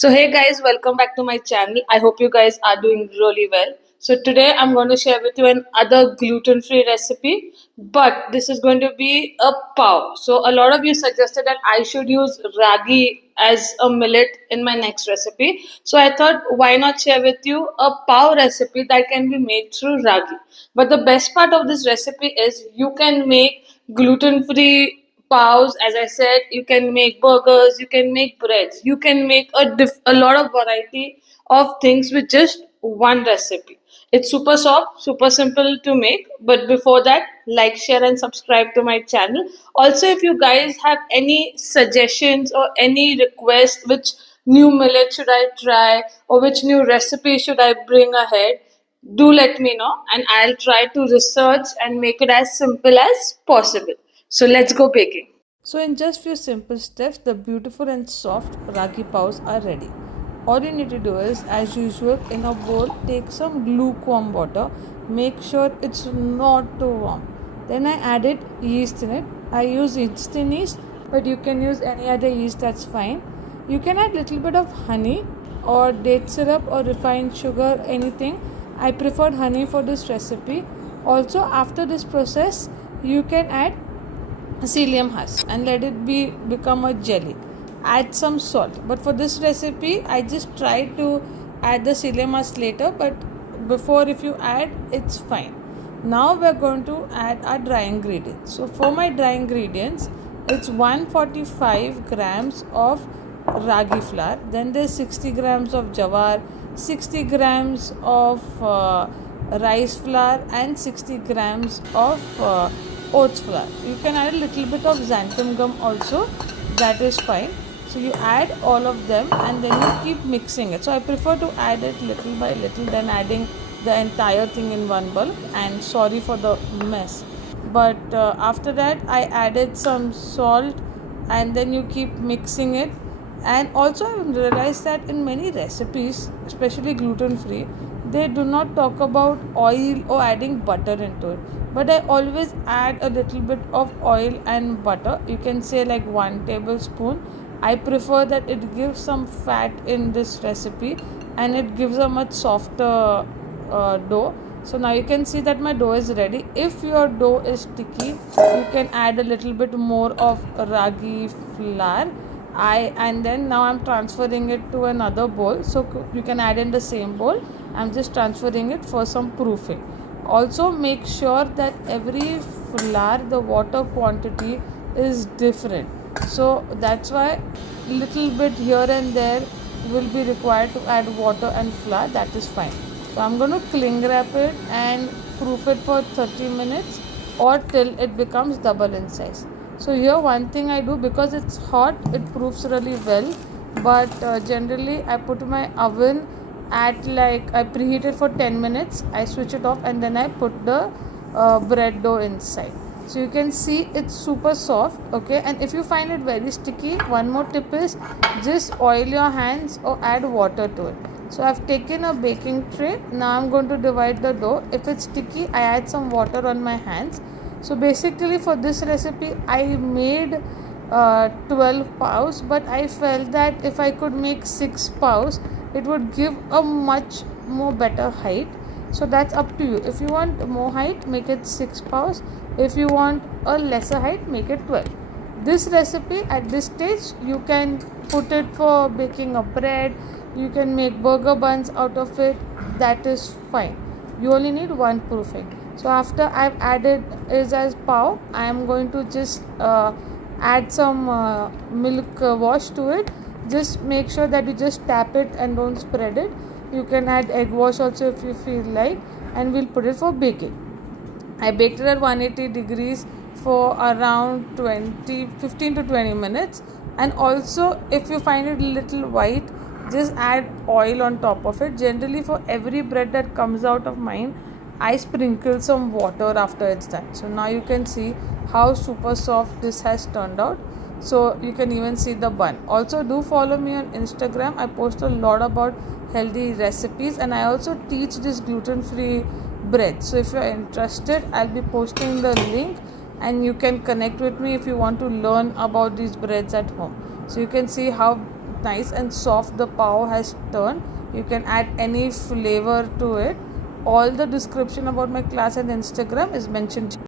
So, hey guys, welcome back to my channel. I hope you guys are doing really well. So, today I'm going to share with you another gluten free recipe, but this is going to be a pav. So, a lot of you suggested that I should use ragi as a millet in my next recipe. So, I thought, why not share with you a pav recipe that can be made through ragi? But the best part of this recipe is you can make gluten free paws. As I said, you can make burgers, you can make breads, you can make a lot of variety of things with just one recipe. It's super soft, super simple to make. But before that, like, share, and subscribe to my channel. Also, if you guys have any suggestions or any requests, which new millet should I try or which new recipe should I bring ahead, do let me know and I'll try to research and make it as simple as possible. So let's go baking. So in just few simple steps, the beautiful and soft ragi paws are ready. All you need to do is, as usual, in a bowl, take some lukewarm water. Make sure it's not too warm. Then I added yeast in it. I use instant yeast, but you can use any other yeast, that's fine. You can add little bit of honey or date syrup or refined sugar, anything. I preferred honey for this recipe. Also, after this process, you can add psyllium husk and let it become a jelly. Add some salt, but for this recipe I just try to add the psyllium husk later, but before, if you add, it's fine. Now we're going to add our dry ingredients. So for my dry ingredients, it's 145 grams of ragi flour, then there's 60 grams of jowar, 60 grams of rice flour, and 60 grams of oats flour. You can add a little bit of xanthan gum also, that is fine. So you add all of them and then you keep mixing it. So I prefer to add it little by little than adding the entire thing in one bulk, and sorry for the mess. But after that I added some salt and then you keep mixing it. And also I realized that in many recipes, especially gluten free, they do not talk about oil or adding butter into it, but I always add a little bit of oil and butter. You can say like 1 tablespoon. I prefer that it gives some fat in this recipe and it gives a much softer dough. So now you can see that my dough is ready. If your dough is sticky, you can add a little bit more of ragi flour. And then now I'm transferring it to another bowl, so you can add in the same bowl. I'm just transferring it for some proofing. Also make sure that every flour, the water quantity is different, so that's why little bit here and there will be required to add water and flour, that is fine. So I'm going to cling wrap it and proof it for 30 minutes or till it becomes double in size. So here one thing I do, because it's hot, it proofs really well, but generally I put my oven at like, I preheat it for 10 minutes, I switch it off and then I put the bread dough inside. So you can see it's super soft, okay. And if you find it very sticky, one more tip is just oil your hands or add water to it. So I've taken a baking tray. Now I'm going to divide the dough. If it's sticky, I add some water on my hands. So basically for this recipe I made 12 paws, but I felt that if I could make 6 paws, it would give a much more better height. So that's up to you. If you want more height, make it 6 paws. If you want a lesser height, make it 12. This recipe at this stage, you can put it for baking a bread, you can make burger buns out of it, that is fine. You only need one proofing. So after I've added is as pav, I am going to just add some milk wash to it. Just make sure that you just tap it and don't spread it. You can add egg wash also if you feel like, and we'll put it for baking. I baked it at 180 degrees for around 15 to 20 minutes. And also if you find it a little white, just add oil on top of it. Generally for every bread that comes out of mine, I sprinkle some water after it's done. So now you can see how super soft this has turned out. So you can even see the bun. Also do follow me on Instagram. I post a lot about healthy recipes and I also teach this gluten-free bread. So if you're interested, I'll be posting the link and you can connect with me if you want to learn about these breads at home. So you can see how nice and soft the pav has turned. You can add any flavor to it. All the description about my class and Instagram is mentioned